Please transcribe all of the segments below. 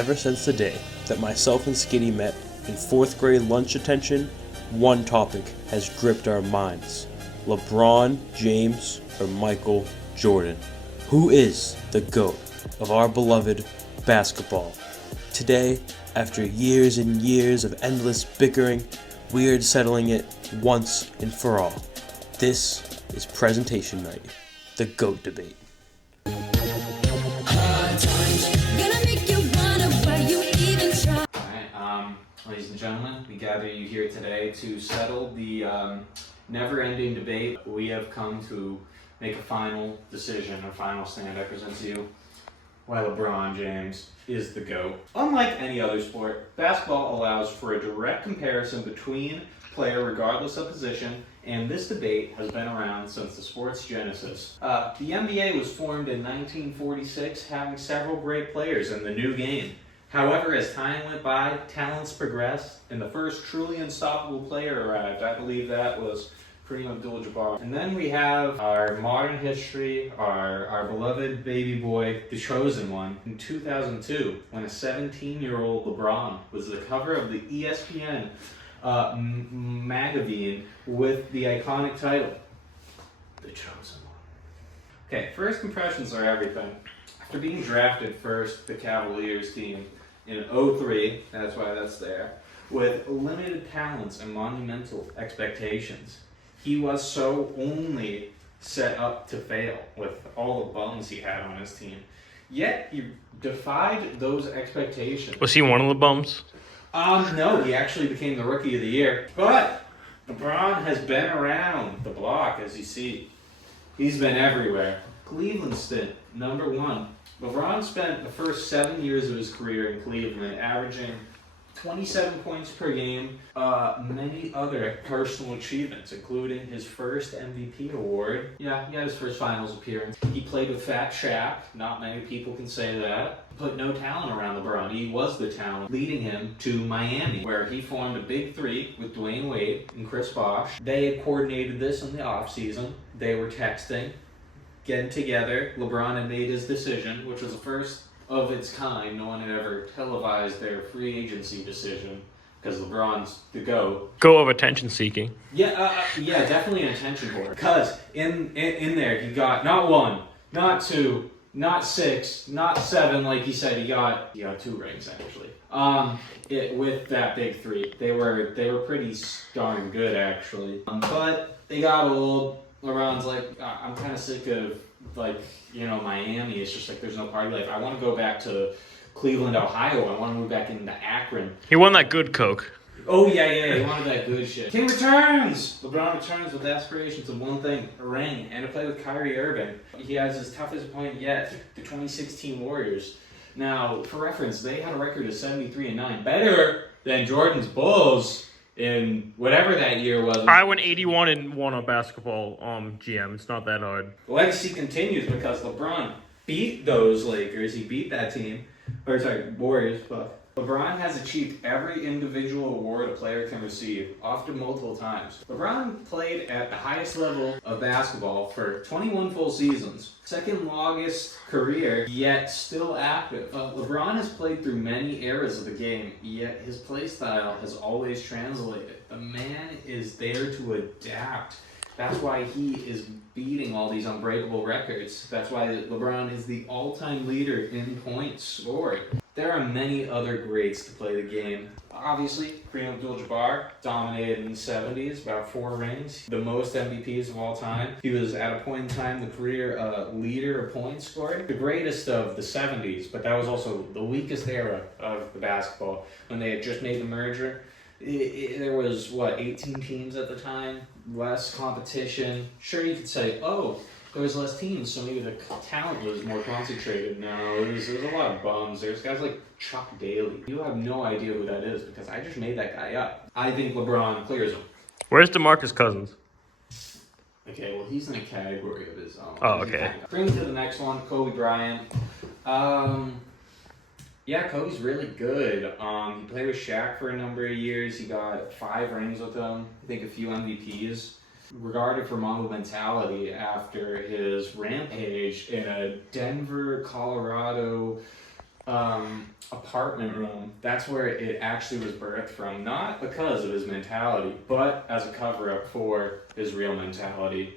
ever since the day that myself and Skiddy met in 4th grade lunch detention, one topic has gripped our minds. LeBron James or Michael Jordan? Who is the GOAT of our beloved basketball? Today, after years and years of endless bickering, we're settling it once and for all. This is presentation night, the GOAT debate. Ladies and gentlemen, we gather you here today to settle the never-ending debate. We have come to make a final decision, a final stand. I present to you why LeBron James is the GOAT. Unlike any other sport, basketball allows for a direct comparison between player regardless of position, and this debate has been around since the sport's genesis. The NBA was formed in 1946, having several great players in the new game. However, as time went by, talents progressed, and the first truly unstoppable player arrived. I believe that was Kareem Abdul-Jabbar. And then we have our modern history, our beloved baby boy, the chosen one, in 2002, when a 17-year-old LeBron was the cover of the ESPN magazine with the iconic title, the chosen one. Okay, first impressions are everything. After being drafted first, the Cavaliers team, in 2003, that's why that's there, with limited talents and monumental expectations, he was so only set up to fail with all the bums he had on his team. Yet, he defied those expectations. Was he one of the bums? No, he actually became the Rookie of the Year. But LeBron has been around the block, as you see. He's been everywhere. Cleveland stint, number 1. LeBron spent the first 7 years of his career in Cleveland averaging 27 points per game, many other personal achievements, including his first MVP award. Yeah, he had his first finals appearance. He played with Fat Shaq. Not many people can say that. Put no talent around LeBron. He was the talent, leading him to Miami, where he formed a big three with Dwayne Wade and Chris Bosh. They had coordinated this in the offseason. They were texting, getting together. LeBron had made his decision, which was the first of its kind. No one had ever televised their free agency decision because LeBron's the GOAT. Go of attention seeking. Yeah, definitely an attention whore. Because in there he got not 1, not 2, not 6, not 7. Like he said, he got 2 rings actually. With that big three, they were pretty darn good actually. But they got old. LeBron's like, I'm kind of sick of Miami. It's just like there's no party life. I want to go back to Cleveland, Ohio. I want to move back into Akron. He won that good Coke. Oh, yeah. He wanted that good shit. King returns! LeBron returns with aspirations of one thing, a ring, and to play with Kyrie Irving. He has his toughest opponent yet, the 2016 Warriors. Now, for reference, they had a record of 73-9. Better than Jordan's Bulls in whatever that year was. I went 81-1 on basketball GM. It's not that hard. The legacy continues because LeBron beat those Lakers. He beat that team. Warriors. Fuck. LeBron has achieved every individual award a player can receive, often multiple times. LeBron played at the highest level of basketball for 21 full seasons. Second longest career, yet still active. LeBron has played through many eras of the game, yet his play style has always translated. The man is there to adapt. That's why he is beating all these unbreakable records. That's why LeBron is the all-time leader in points scored. There are many other greats to play the game. Obviously, Kareem Abdul-Jabbar dominated in the 70s, about 4 rings, the most MVPs of all time. He was, at a point in time, the career leader of points scored, the greatest of the 70s, but that was also the weakest era of the basketball. When they had just made the merger, there was, 18 teams at the time, less competition. Sure, you could say, there was less teams, so maybe the talent was more concentrated. No, there's a lot of bums. There's guys like Chuck Daly. You have no idea who that is because I just made that guy up. I think LeBron clears him. Where's DeMarcus Cousins? Okay, well, he's in a category of his own. Oh, okay. Bring to the next one, Kobe Bryant. Yeah, Kobe's really good. He played with Shaq for a number of years. He got 5 rings with him. I think a few MVPs. Regarded for monumentality after his rampage in a Denver, Colorado apartment room. That's where it actually was birthed from, not because of his mentality, but as a cover-up for his real mentality.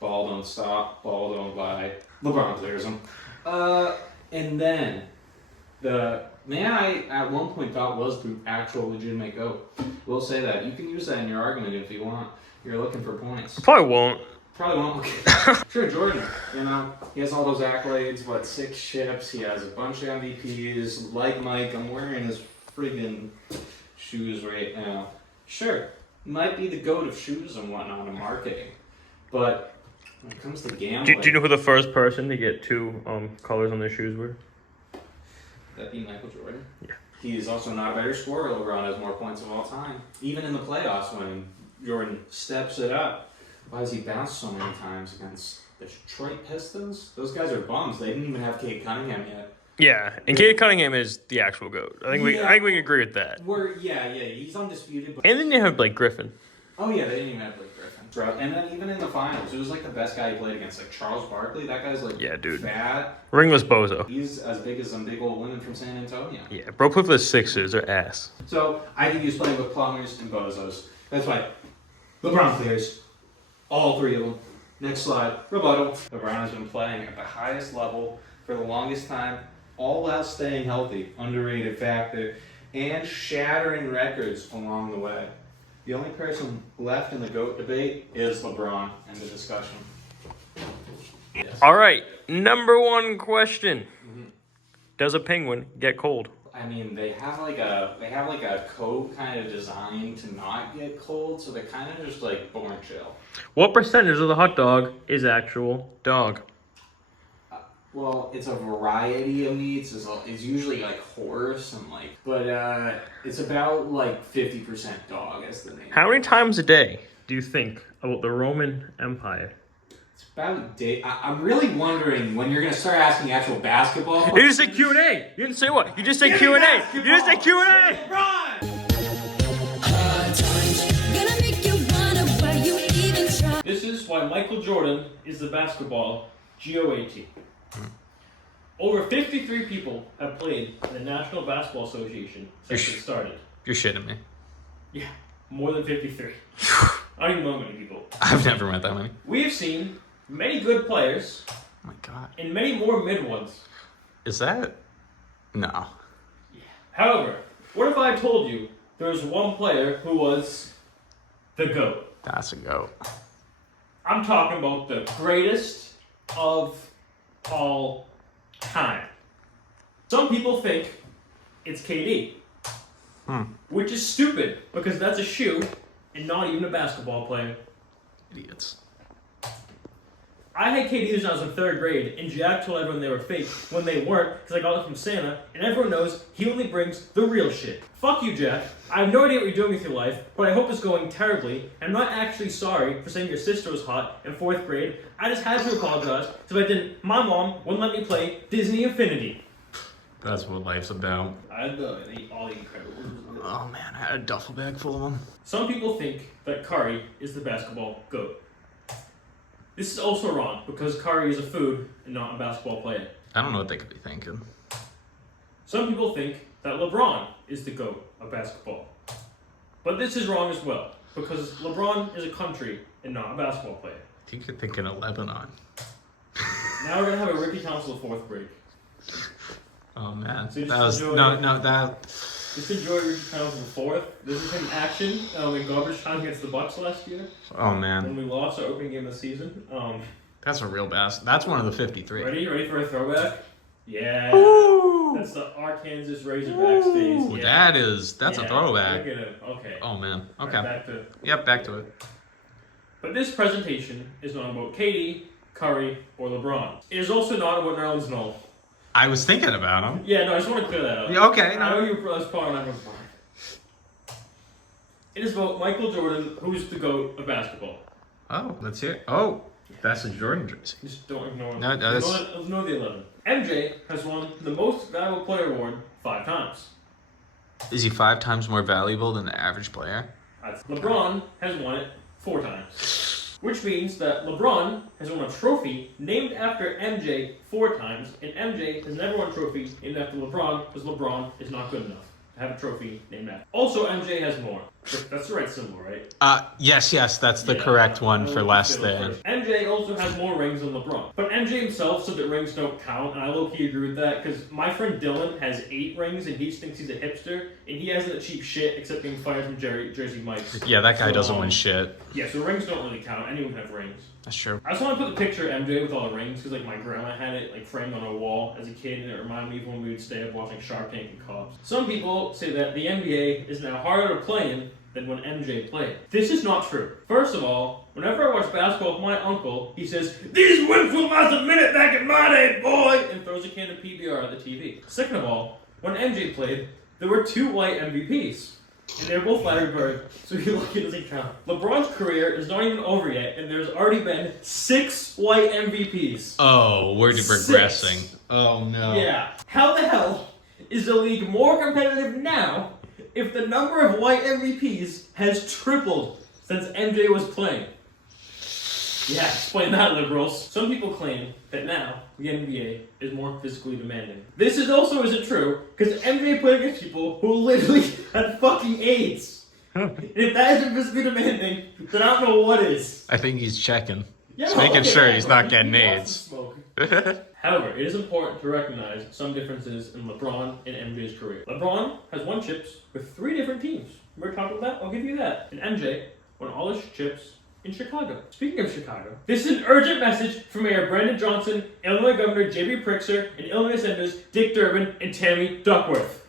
Ball don't stop, ball don't lie. LeBron clears him. And then the man I at one point thought was the actual legitimate GOAT. We'll say that. You can use that in your argument if you want. You're looking for points. Probably won't. Probably won't. Okay. Sure, Jordan. You know, he has all those accolades. What, 6 chips? He has a bunch of MVPs. Like Mike, I'm wearing his friggin' shoes right now. Sure, might be the GOAT of shoes and whatnot in marketing, but when it comes to gambling, Do you know who the first person to get 2 colors on their shoes were? That'd be Michael Jordan. Yeah. He's also not a better scorer. LeBron has more points of all time, even in the playoffs when Jordan steps it up. Why does he bounce so many times against the Detroit Pistons? Those guys are bums. They didn't even have Cade Cunningham yet. Yeah, and Cade Cunningham is the actual GOAT. I think we can agree with that. He's undisputed. But... And then you have Blake Griffin. Oh yeah, they didn't even have Blake Griffin. And then even in the finals, it was like the best guy he played against, like Charles Barkley. That guy's like fat. Ringless bozo. He's as big as some big old women from San Antonio. Yeah, bro put for the Sixers are ass. So I think he was playing with plumbers and bozos. That's why LeBron clears. All 3 of them. Next slide. Rebuttal. LeBron has been playing at the highest level for the longest time, all while staying healthy, underrated factor, and shattering records along the way. The only person left in the GOAT debate is LeBron in the discussion. Yes. All right, number 1 question. Does a penguin get cold? I mean, they have like a coat kind of designed to not get cold, so they're kind of just like born chill. What percentage of the hot dog is actual dog? Well, it's a variety of meats. It's usually like horse and but it's about like 50% dog as the name. How many times a day do you think about the Roman Empire? It's about a day. I'm really wondering when you're gonna start asking actual basketball questions. You just said Q&A. You didn't say what? You just said Q&A. You just said Q&A. This is why Michael Jordan is the basketball GOAT. Over 53 people have played in the National Basketball Association since it started. You're shitting me. Yeah, more than 53. I don't even know how many people. I've never met that many. We have seen many good players. Oh my god. And many more mid ones. Is that? No. Yeah. However, what if I told you there was one player who was the GOAT? That's a goat. I'm talking about the greatest of all time. Some people think it's KD. Which is stupid, because that's a shoe and not even a basketball player. Idiots. I had KD when I was in 3rd grade, and Jack told everyone they were fake when they weren't, because I got it from Santa, and everyone knows he only brings the real shit. Fuck you, Jack. I have no idea what you're doing with your life, but I hope it's going terribly. I'm not actually sorry for saying your sister was hot in 4th grade. I just had to apologize, because if I didn't, my mom wouldn't let me play Disney Infinity. That's what life's about. I had all the Incredibles. Oh man, I had a duffel bag full of them. Some people think that Curry is the basketball GOAT. This is also wrong, because Curry is a food and not a basketball player. I don't know what they could be thinking. Some people think that LeBron is the GOAT of basketball. But this is wrong as well, because LeBron is a country and not a basketball player. I think you're thinking of Lebanon. Now we're going to have a Ricky Council of 4th grade. Oh man. So That was, enjoy, Just enjoy Ricky Council of 4th. This is him in action in garbage time against the Bucks last year. Oh man. When we lost our opening game of the season. That's a real bass. That's one of the 53. Ready for a throwback? Yeah. Ooh. That's the Arkansas Razorbacks days. Yeah. That's a throwback. Look at it. Okay. Oh man. Okay. Right, back to it. But this presentation is not about KD, Curry, or LeBron. It is also not about Nerlens Noel. I was thinking about him. Yeah, no, I just want to clear that up. Yeah, okay. I know that's probably not going to fly. It is about Michael Jordan, who's the GOAT of basketball. Oh, let's hear it. Oh, that's a Jordan jersey. Just don't ignore him. No, that's... Ignore the 11. MJ has won the most valuable player award 5 times. Is he 5 times more valuable than the average player? LeBron has won it 4 times. which means that LeBron has won a trophy named after MJ 4 times, and MJ has never won a trophy named after LeBron because LeBron is not good enough to have a trophy named after. Also, MJ has more. That's the right symbol, right? Yes, that's the correct one for less than. MJ also has more rings than LeBron. But MJ himself said that rings don't count, and I low-key agree with that, because my friend Dylan has 8 rings, and he thinks he's a hipster, and he hasn't achieved shit except being fired from Jersey Mike's. Yeah, that guy doesn't win shit. Yeah, so rings don't really count. Anyone can have rings. That's true. I just want to put the picture of MJ with all the rings, because like my grandma had it like framed on a wall as a kid, and it reminded me of when we would stay up watching Shark Tank and Cops. Some people say that the NBA is now harder to play in than when MJ played. This is not true. First of all, whenever I watch basketball with my uncle, he says, "These wins will last a minute back in my day, boy!" and throws a can of PBR at the TV. Second of all, when MJ played, there were 2 white MVPs. And they're both Larry Bird, so you're lucky it doesn't count. LeBron's career is not even over yet, and there's already been 6 white MVPs. Oh, we're regressing. 6. Oh no. Yeah. How the hell is the league more competitive now if the number of white MVPs has tripled since MJ was playing? Yeah, explain that, liberals. Some people claim that now the NBA is more physically demanding. This isn't true, because MJ played against people who literally had fucking AIDS. And if that isn't physically demanding, then I don't know what is. I think he's checking. Yeah, He's making sure he's not getting he AIDS. wants to smoke. However, it is important to recognize some differences in LeBron and MJ's career. LeBron has won chips with 3 different teams. We're talking about that? I'll give you that. And MJ won all his chips in Chicago. Speaking of Chicago, this is an urgent message from Mayor Brandon Johnson, Illinois Governor J.B. Pritzker, and Illinois Senators Dick Durbin and Tammy Duckworth.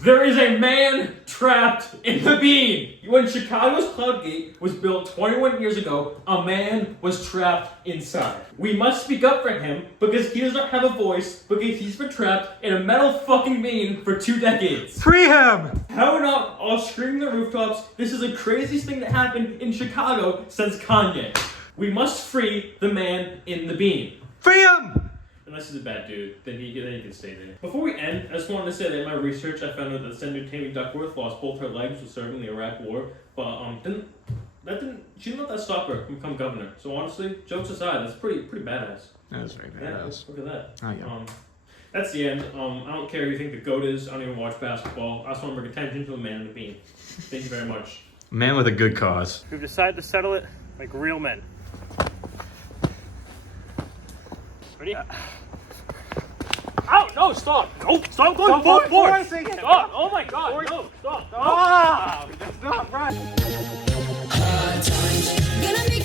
There is a man trapped in the bean. When Chicago's Cloud Gate was built 21 years ago, a man was trapped inside. We must speak up for him because he does not have a voice, because he's been trapped in a metal fucking bean for 2 decades. Free him! How not all screaming the rooftops, this is the craziest thing that happened in Chicago since Kanye. We must free the man in the bean. Free him! Unless he's a bad dude, then he can stay there. Before we end, I just wanted to say that in my research, I found out that Senator Tammy Duckworth lost both her legs while serving the Iraq War, but she didn't let that stop her from becoming governor. So honestly, jokes aside, that's pretty badass. That was very Yeah, badass. look at that. Oh yeah. That's the end. I don't care who you think the GOAT is. I don't even watch basketball. I just want to bring attention to the man in the bean. Thank you very much. Man with a good cause. We've decided to settle it like real men. Ready? Ow! No! Stop! No! Stop going forward! Stop! Oh my God! No! Stop! Stop! That's not right. Gonna be